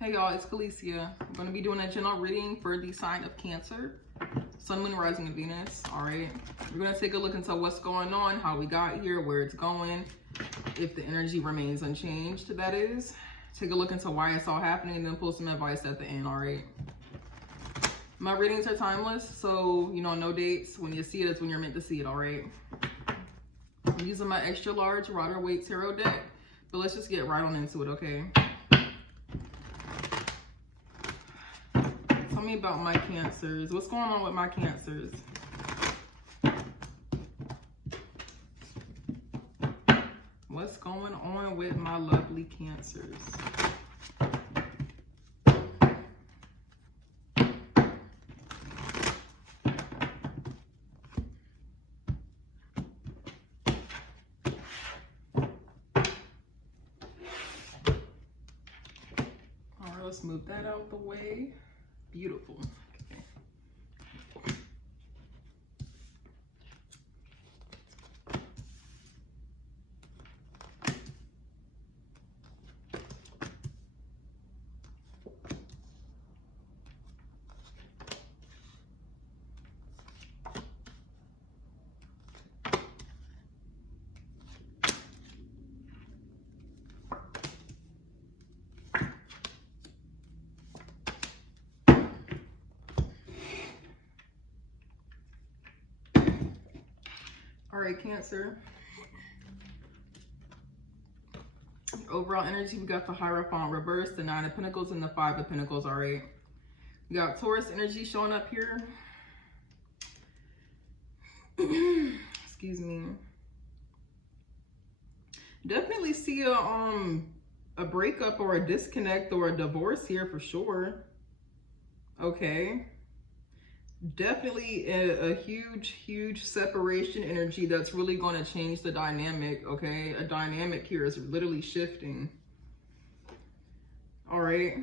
Hey y'all, it's Galicia. I'm going to be doing a general reading for the sign of Cancer, Sun, Moon, Rising, and Venus. All right, we're going to take a look into what's going on, how we got here, where it's going, if the energy remains unchanged, that is. Take a look into why it's all happening, and then pull some advice at the end. All right. My readings are timeless, so no dates. When you see it, it's when you're meant to see it. All right. I'm using my extra large Rider Waite tarot deck, but let's just get right on into it, okay? Tell me about my Cancers. What's going on with my Cancers? What's going on with my lovely Cancers? All right, let's move that out the way. Beautiful. Okay. All right, Cancer. Overall energy, we got the Hierophant reversed, the Nine of Pentacles, and the Five of Pentacles. All right. We got Taurus energy showing up here. Excuse me. Definitely see a breakup or a disconnect or a divorce here for sure. Okay. Definitely a huge separation energy that's really going to change the dynamic, okay? A dynamic here is literally shifting. All right.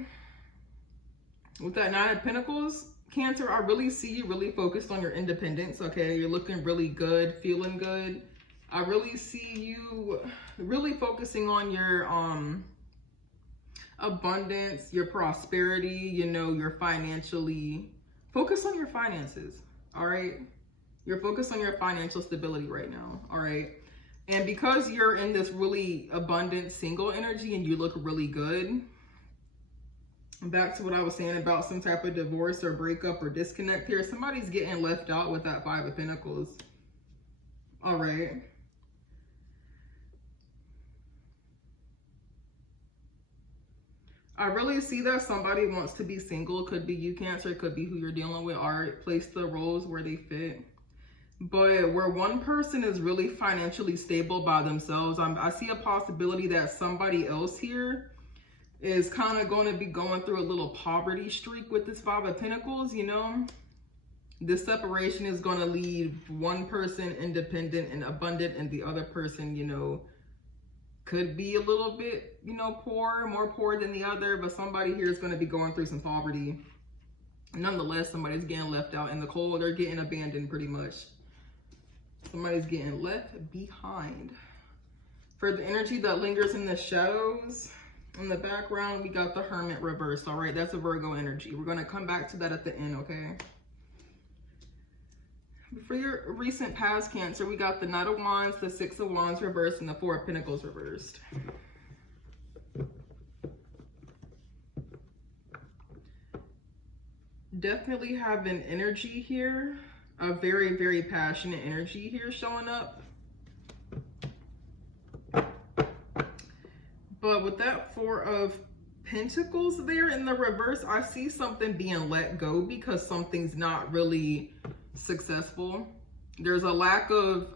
With that Nine of Pentacles, Cancer, I really see you really focused on your independence, okay? You're looking really good, feeling good. I really see you really focusing on your abundance, your prosperity, you're financially... Focus on your finances, all right? You're focused on your financial stability right now, all right? And because you're in this really abundant single energy and you look really good, back to what I was saying about some type of divorce or breakup or disconnect here, somebody's getting left out with that Five of Pentacles, all right? I really see that somebody wants to be single. Could be you, Cancer. Could be who you're dealing with. All right, place the roles where they fit. But where one person is really financially stable by themselves, I see a possibility that somebody else here is kind of going to be going through a little poverty streak with this Five of Pentacles, This separation is going to leave one person independent and abundant and the other person, could be a little bit, poor, more poor than the other, but somebody here is going to be going through some poverty. Nonetheless, somebody's getting left out in the cold. They're getting abandoned pretty much. Somebody's getting left behind. For the energy that lingers in the shadows, in the background, we got the Hermit reversed. All right, that's a Virgo energy. We're going to come back to that at the end, okay? For your recent past, Cancer, we got the Knight of Wands, the Six of Wands reversed, and the Four of Pentacles reversed. Definitely have an energy here, a very passionate energy here showing up. But with that Four of Pentacles there in the reverse, I see something being let go because something's not really successful. There's a lack of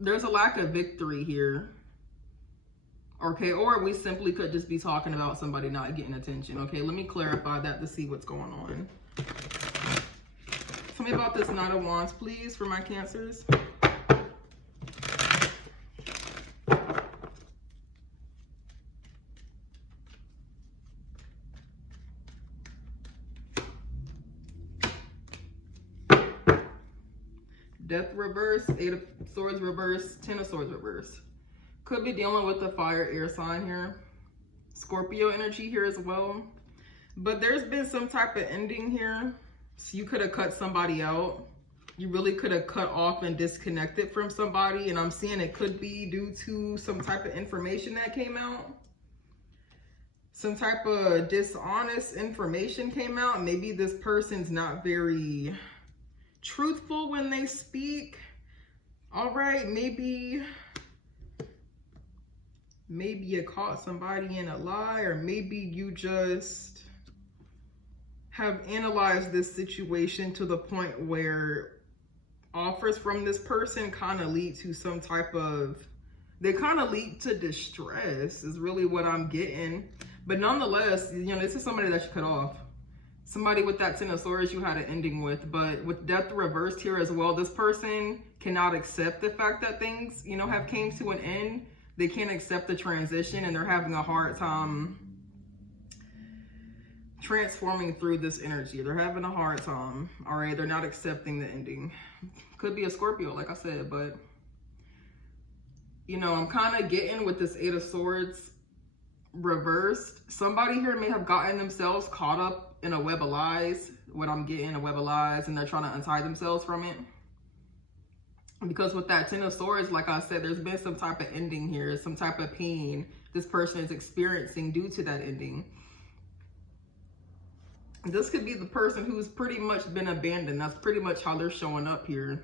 victory here, okay? Or we simply could just be talking about somebody not getting attention, okay? Let me clarify that to see what's going on. Tell me about this Knight of Wands, please, for my Cancers. Death reverse, Eight of Swords reverse, Ten of Swords reverse. Could be dealing with the fire air sign here. Scorpio energy here as well. But there's been some type of ending here. So you could have cut somebody out. You really could have cut off and disconnected from somebody. And I'm seeing it could be due to some type of information that came out. Some type of dishonest information came out. Maybe this person's not very truthful when they speak. All right, maybe you caught somebody in a lie, or maybe you just have analyzed this situation to the point where offers from this person kind of lead to some type of, they kind of lead to distress is really what I'm getting. But nonetheless, you know, this is somebody that you cut off. Somebody with that Ten of Swords you had an ending with. But with death reversed here as well, this person cannot accept the fact that things, you know, have came to an end. They can't accept the transition, and they're having a hard time transforming through this energy. They're having a hard time. All right, they're not accepting the ending. Could be a Scorpio, like I said, but you know, I'm kind of getting with this Eight of Swords reversed. Somebody here may have gotten themselves caught up in a web of lies. What I'm getting, a web of lies, and they're trying to untie themselves from it. Because with that Ten of Swords, like I said, there's been some type of ending here, some type of pain this person is experiencing due to that ending. This could be the person who's pretty much been abandoned. That's pretty much how they're showing up here.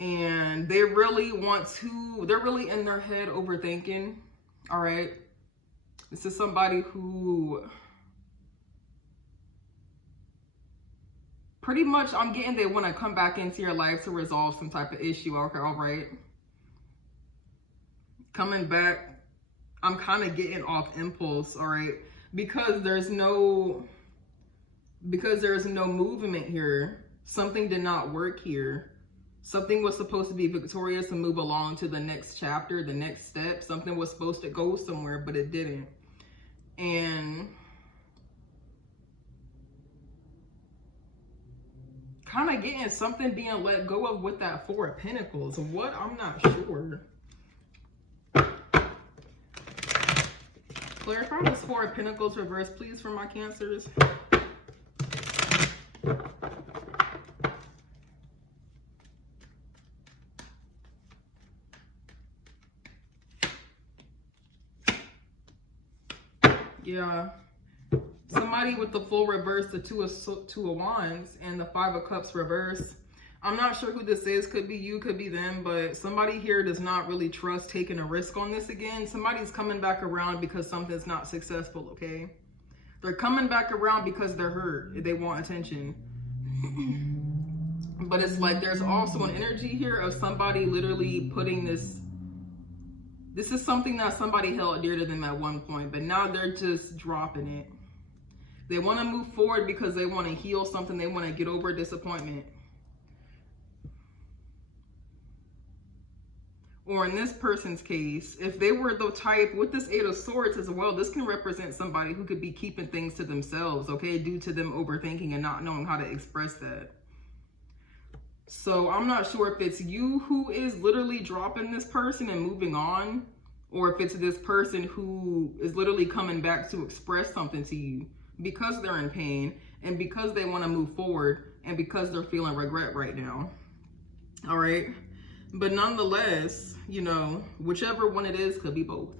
And they really want to, they're really in their head overthinking. All right. This is somebody who pretty much, I'm getting, they want to come back into your life to resolve some type of issue. Okay, all right. Coming back, I'm kind of getting off impulse, all right? Because there's no movement here. Something did not work here. Something was supposed to be victorious and move along to the next chapter, the next step. Something was supposed to go somewhere, but it didn't. And kind of getting something being let go of with that Four of Pentacles. What? I'm not sure. Clarify this Four of Pentacles reverse, please, for my Cancers. Yeah. Somebody with the full reverse, the Two of Wands, and the Five of Cups reverse. I'm not sure who this is. Could be you, could be them, but somebody here does not really trust taking a risk on this again. Somebody's coming back around because something's not successful, okay? They're coming back around because they're hurt. They want attention. But it's like there's also an energy here of somebody literally putting this is something that somebody held dear to them at one point, but now they're just dropping it. They want to move forward because they want to heal something. They want to get over disappointment. Or in this person's case, if they were the type with this Eight of Swords as well, this can represent somebody who could be keeping things to themselves, okay, due to them overthinking and not knowing how to express that. So I'm not sure if it's you who is literally dropping this person and moving on, or if it's this person who is literally coming back to express something to you because they're in pain and because they want to move forward and because they're feeling regret right now. All right. But nonetheless, you know, whichever one it is, could be both.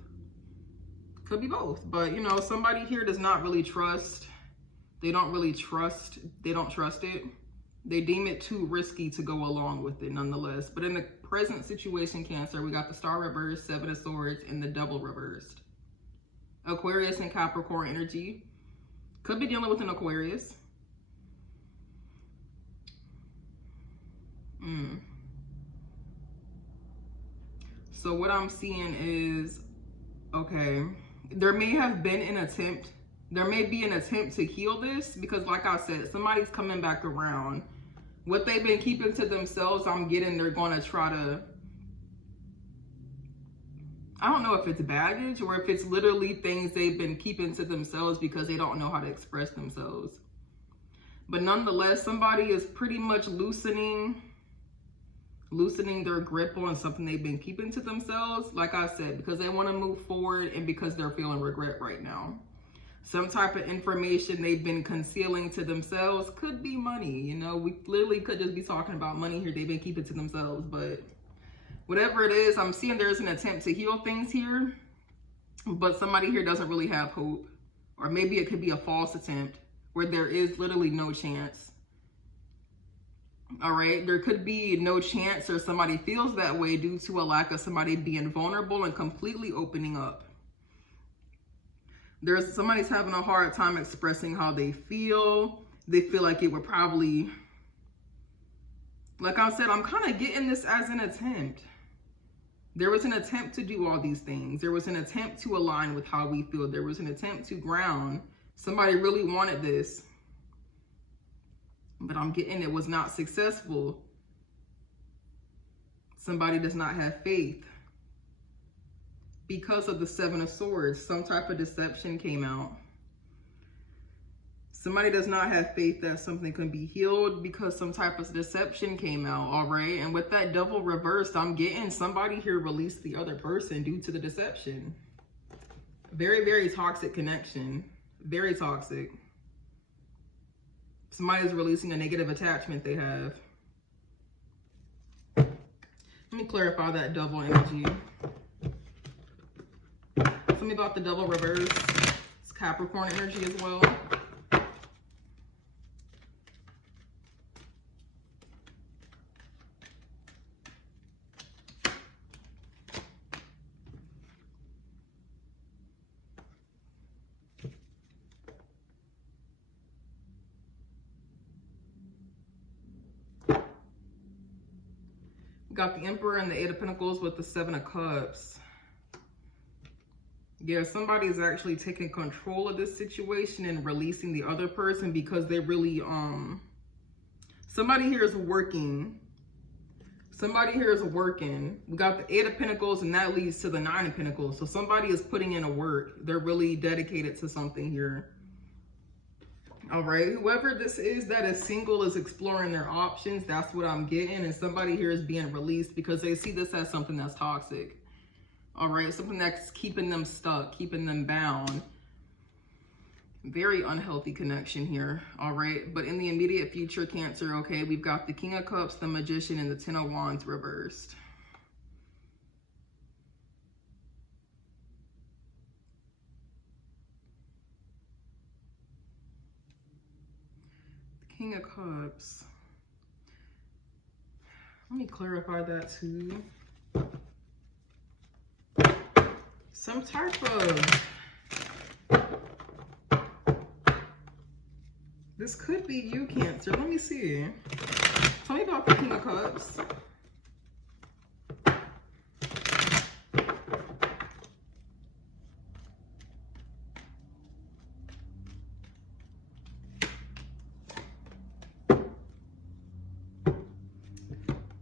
Could be both. But, you know, somebody here does not really trust. They don't really trust. They don't trust it. They deem it too risky to go along with it nonetheless. But in the present situation, Cancer, we got the Star reversed, Seven of Swords, and the Double reversed. Aquarius and Capricorn energy. Could be dealing with an Aquarius. So what I'm seeing is, okay, there may have been an attempt. There may be an attempt to heal this because, like I said, somebody's coming back around. What they've been keeping to themselves, I'm getting they're going to try to, I don't know if it's baggage or if it's literally things they've been keeping to themselves because they don't know how to express themselves. But nonetheless, somebody is pretty much loosening loosening their grip on something they've been keeping to themselves, like I said, because they want to move forward and because they're feeling regret right now. Some type of information they've been concealing to themselves. Could be money, you know, we literally could just be talking about money here they've been keeping to themselves. But whatever it is, I'm seeing there's an attempt to heal things here, but somebody here doesn't really have hope. Or maybe it could be a false attempt where there is literally no chance. All right, there could be no chance, or somebody feels that way due to a lack of somebody being vulnerable and completely opening up. There's somebody's having a hard time expressing how they feel. They feel like it would probably, like I said, I'm kind of getting this as an attempt. There was an attempt to do all these things. There was an attempt to align with how we feel. There was an attempt to ground. Somebody really wanted this. But I'm getting it was not successful. Somebody does not have faith. Because of the Seven of Swords, some type of deception came out. Somebody does not have faith that something can be healed because some type of deception came out, all right? And with that Devil reversed, I'm getting somebody here released the other person due to the deception. Very, very toxic connection. Very toxic. Somebody's releasing a negative attachment they have. Let me clarify that Devil energy. Tell me about the Devil reverse. It's Capricorn energy as well. Got the Emperor and the Eight of Pentacles with the Seven of Cups. Yeah, somebody's actually taking control of this situation and releasing the other person because they really, somebody here is working. Somebody here is working. We got the Eight of Pentacles and that leads to the Nine of Pentacles. So somebody is putting in a work. They're really dedicated to something here. All right, whoever this is that is single is exploring their options. That's what I'm getting. And somebody here is being released because they see this as something that's toxic. All right, something that's keeping them stuck, keeping them bound. Very unhealthy connection here. All right, but in the immediate future, Cancer, okay, we've got the King of Cups, the Magician, and the Ten of Wands reversed. King of Cups. Let me clarify that too. Some type of, this could be you, Cancer. Let me see. Tell me about the King of Cups.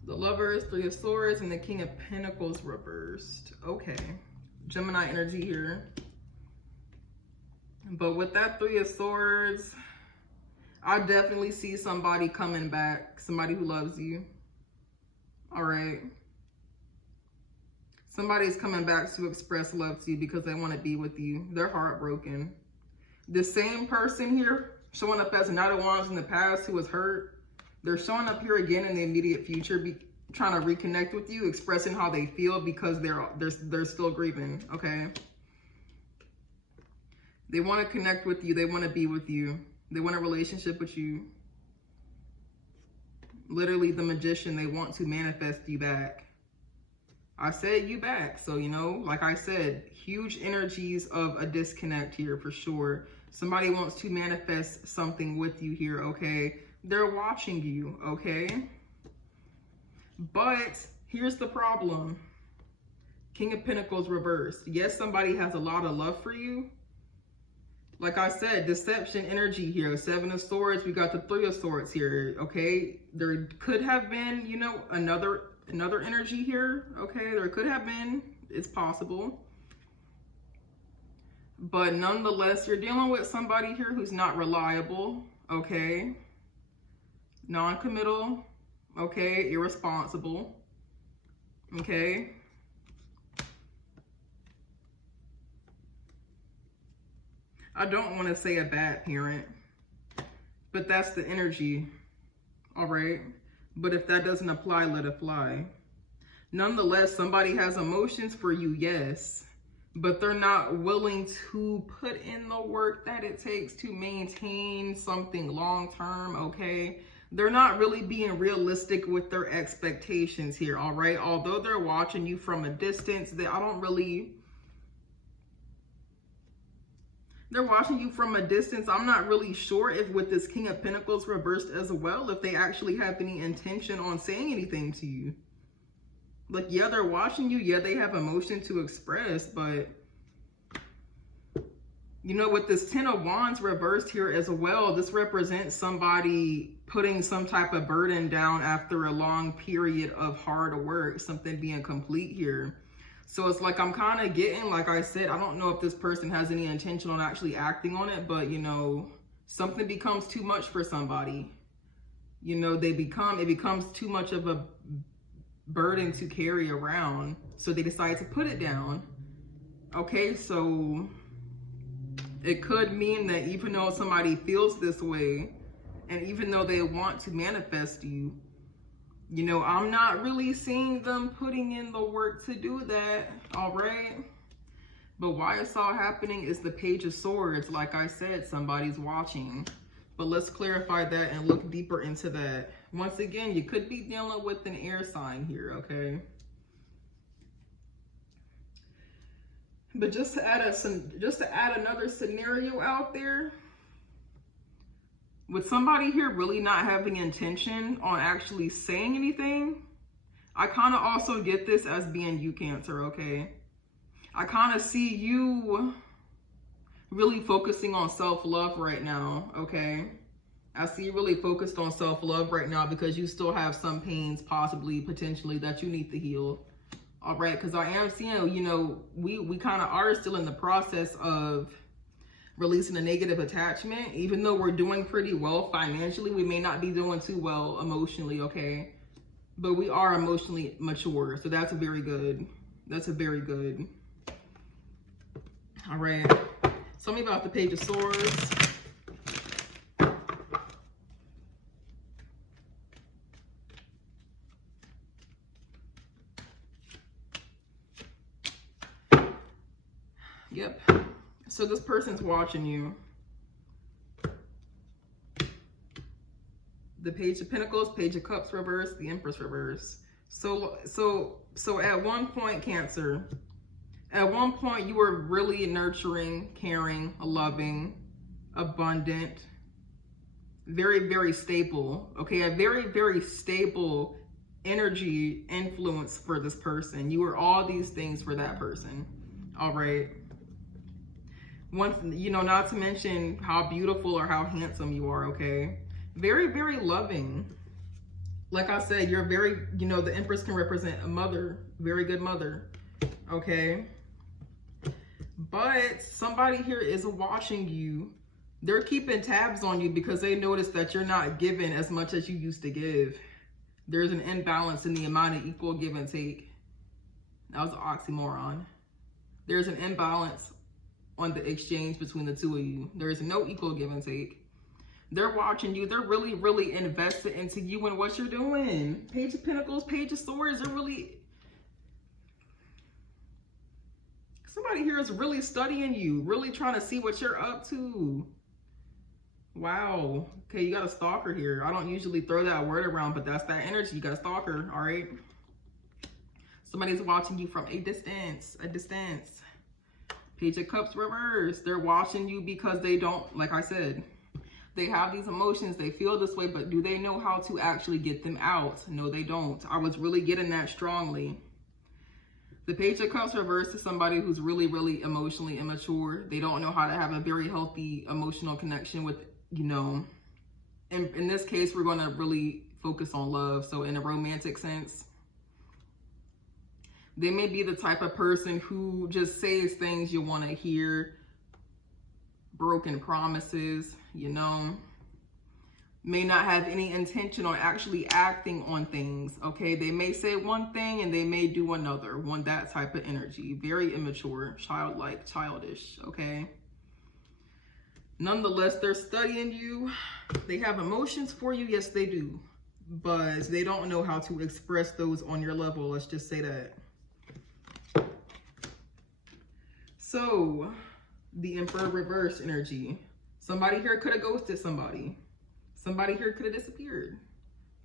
Lovers, Three of Swords, and the King of Pentacles reversed. Okay, Gemini energy here. But with that Three of Swords, I definitely see somebody coming back, somebody who loves you. All right. Somebody's coming back to express love to you because they want to be with you. They're heartbroken. The same person here showing up as Knight of Wands in the past who was hurt, they're showing up here again in the immediate future, trying to reconnect with you, expressing how they feel because they're still grieving, okay? They want to connect with you. They want to be with you. They want a relationship with you. Literally, the Magician, they want to manifest you back. I said you back. So, you know, like I said, huge energies of a disconnect here for sure. Somebody wants to manifest something with you here, okay? They're watching you, okay? But here's the problem. King of Pentacles reversed. Yes, somebody has a lot of love for you. Like I said, deception energy here. Seven of Swords, we got the Three of Swords here, okay? There could have been, you know, another energy here, okay? There could have been. It's possible. But nonetheless, you're dealing with somebody here who's not reliable, okay? Non-committal, okay? Irresponsible. Okay. I don't want to say a bad parent, but that's the energy. All right. But if that doesn't apply, let it fly. Nonetheless, somebody has emotions for you, yes, but they're not willing to put in the work that it takes to maintain something long term, okay? They're not really being realistic with their expectations here, all right? Although they're watching you from a distance, they're watching you from a distance. I'm not really sure if with this King of Pentacles reversed as well, if they actually have any intention on saying anything to you. Like, yeah, they're watching you. Yeah, they have emotion to express, but you know, with this 10 of Wands reversed here as well, this represents somebody putting some type of burden down after a long period of hard work, something being complete here. So it's like I'm kind of getting, like I said, I don't know if this person has any intention on actually acting on it, but you know, something becomes too much for somebody. You know, it becomes too much of a burden to carry around, so they decide to put it down. Okay, so it could mean that even though somebody feels this way, and even though they want to manifest you, you know, I'm not really seeing them putting in the work to do that, all right? But why it's all happening is the Page of Swords. Like I said, somebody's watching. But let's clarify that and look deeper into that. Once again, you could be dealing with an air sign here, okay? But just to add another scenario out there, with somebody here really not having intention on actually saying anything, I kind of also get this as being you, Cancer, okay? I kind of see you really focusing on self-love right now, okay? I see you really focused on self-love right now because you still have some pains, possibly, potentially, that you need to heal. All right, because I am seeing, you know, we kind of are still in the process of releasing a negative attachment. Even though we're doing pretty well financially, we may not be doing too well emotionally, okay? But we are emotionally mature, so that's very good. That's a very good. All right, tell me about the Page of Swords. Yep. So this person's watching you. The Page of Pentacles, Page of Cups reverse, the Empress reverse. So at one point, Cancer, at one point you were really nurturing, caring, loving, abundant, very, very stable. Okay, a very, very stable energy influence for this person. You were all these things for that person. All right. Once, you know, not to mention how beautiful or how handsome you are, okay? Very, very loving. Like I said, you're very, you know, the Empress can represent a mother, very good mother, okay? But somebody here is watching you. They're keeping tabs on you because they notice that you're not giving as much as you used to give. There's an imbalance in the amount of equal give and take. That was an oxymoron. There's an imbalance on the exchange between the two of you. There is no equal give and take. They're watching you. They're really, really invested into you and what you're doing. Page of Pentacles, Page of Swords. They're really... Somebody here is really studying you, really trying to see what you're up to. Wow. Okay, you got a stalker here. I don't usually throw that word around, but that's that energy. You got a stalker, all right? Somebody's watching you from a distance, Page of Cups reverse. They're watching you because they don't, like I said, they have these emotions. They feel this way, but do they know how to actually get them out? No, they don't. I was really getting that strongly. The Page of Cups reverse is somebody who's really, really emotionally immature. They don't know how to have a very healthy emotional connection with, you know, in this case, we're going to really focus on love. So in a romantic sense, they may be the type of person who just says things you want to hear, broken promises, you know. may not have any intention on actually acting on things, okay? They may say one thing and they may do another, that type of energy. Very immature, childlike, childish, okay? Nonetheless, they're studying you. They have emotions for you, yes they do. But they don't know how to express those on your level, let's just say that. So, the Emperor reverse energy. Somebody here could have ghosted somebody. Somebody here could have disappeared,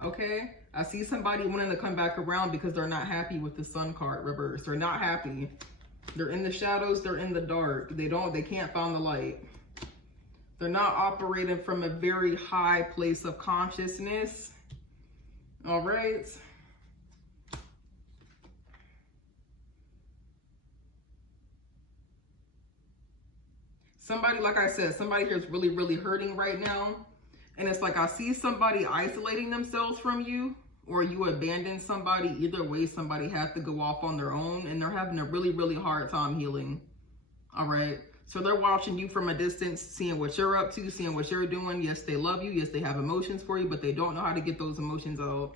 okay? I see somebody wanting to come back around because they're not happy with the Sun card reverse. They're not happy. They're in the shadows, they're in the dark. They can't find the light. They're not operating from a very high place of consciousness, all right? Somebody, like I said, somebody here is really, really hurting right now. And it's like I see somebody isolating themselves from you, or you abandon somebody. Either way, somebody has to go off on their own, and they're having a really, really hard time healing. All right. So they're watching you from a distance, seeing what you're up to, seeing what you're doing. Yes, they love you. Yes, they have emotions for you, but they don't know how to get those emotions out.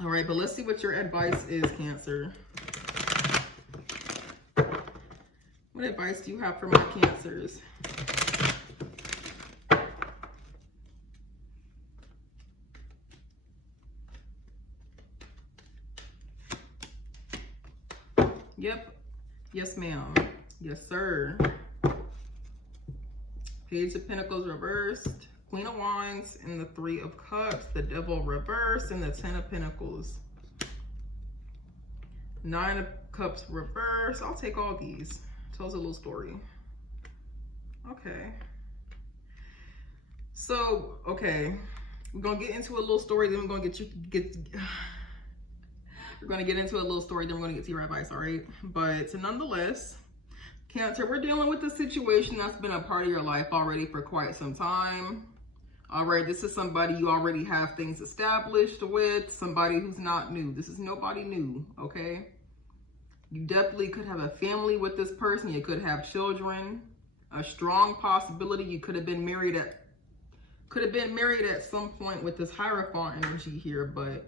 All right, but let's see what your advice is, Cancer. What advice do you have for my Cancers? Yep. Yes, ma'am. Yes, sir. Page of Pentacles reversed. Queen of Wands and the Three of Cups. The Devil reversed and the Ten of Pentacles. Nine of Cups reversed. I'll take all these. Tells a little story. Okay. So, okay. We're going to get into a little story. Then we're going to we're going to get into a little story, then we're going to get to your advice, all right? But nonetheless, Cancer, we're dealing with a situation that's been a part of your life already for quite some time. All right, this is somebody you already have things established with, somebody who's not new. This is nobody new, okay? You definitely could have a family with this person. You could have children. A strong possibility you could have been married at some point with this Hierophant energy here, but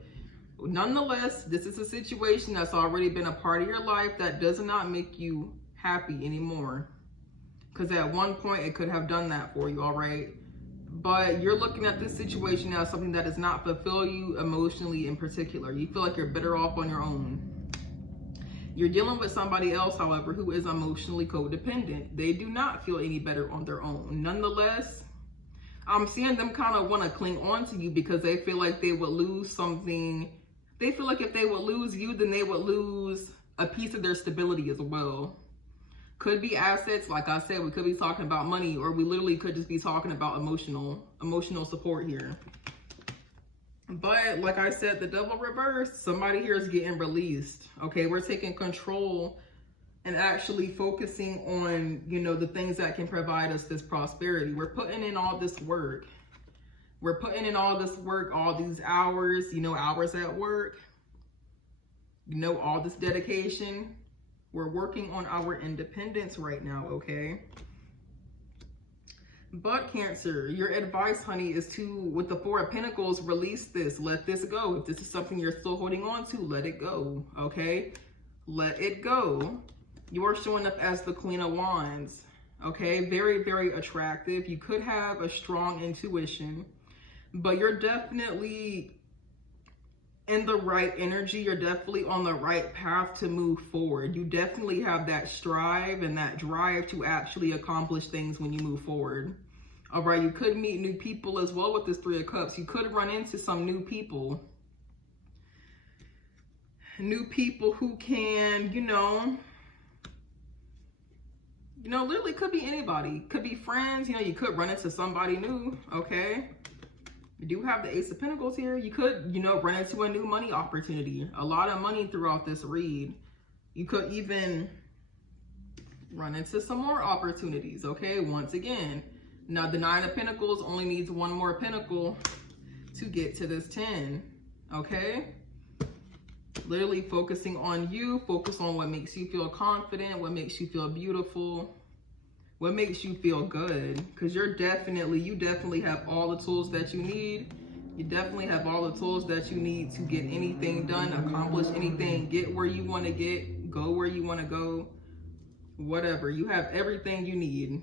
nonetheless, this is a situation that's already been a part of your life that does not make you happy anymore. Because at one point, it could have done that for you, all right? But you're looking at this situation as something that does not fulfill you emotionally in particular. You feel like you're better off on your own. You're dealing with somebody else, however, who is emotionally codependent. They do not feel any better on their own. Nonetheless, I'm seeing them kind of want to cling on to you because they feel like they would lose something. They feel like if they would lose you, then they would lose a piece of their stability as well. Could be assets, like I said, we could be talking about money, or we literally could just be talking about emotional support here. But like I said, the Devil reversed, somebody here is getting released. Okay, we're taking control and actually focusing on, you know, the things that can provide us this prosperity. We're putting in all this work. We're putting in all this work, all these hours, you know, hours at work, you know, all this dedication. We're working on our independence right now, okay? But Cancer, your advice, honey, is to, with the Four of Pentacles, release this. Let this go. If this is something you're still holding on to, let it go, okay? Let it go. You are showing up as the Queen of Wands, okay? Very, very attractive. You could have a strong intuition, but you're definitely in the right energy. You're definitely on the right path to move forward. You definitely have that strive and that drive to actually accomplish things when you move forward. All right, you could meet new people as well with this Three of Cups. You could run into some new people. New people who can, you know, literally could be anybody. Could be friends. You know, you could run into somebody new, okay? You do have the Ace of Pentacles here. You could, you know, run into a new money opportunity. A lot of money throughout this read. You could even run into some more opportunities, okay? Once again, now the Nine of Pentacles only needs one more pentacle to get to this 10, okay? Literally focusing on you. Focus on what makes you feel confident, what makes you feel beautiful. What makes you feel good? Because you definitely have all the tools that you need. You definitely have all the tools that you need to get anything done, accomplish anything, get where you want to get, go where you want to go, whatever. You have everything you need.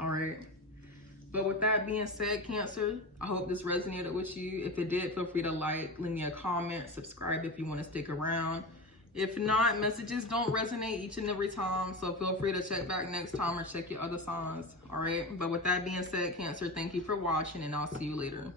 All right. But with that being said, Cancer, I hope this resonated with you. If it did, feel free to like, leave me a comment, subscribe if you want to stick around. If not, messages don't resonate each and every time, so feel free to check back next time or check your other signs. All right. But with that being said, Cancer, thank you for watching, and I'll see you later.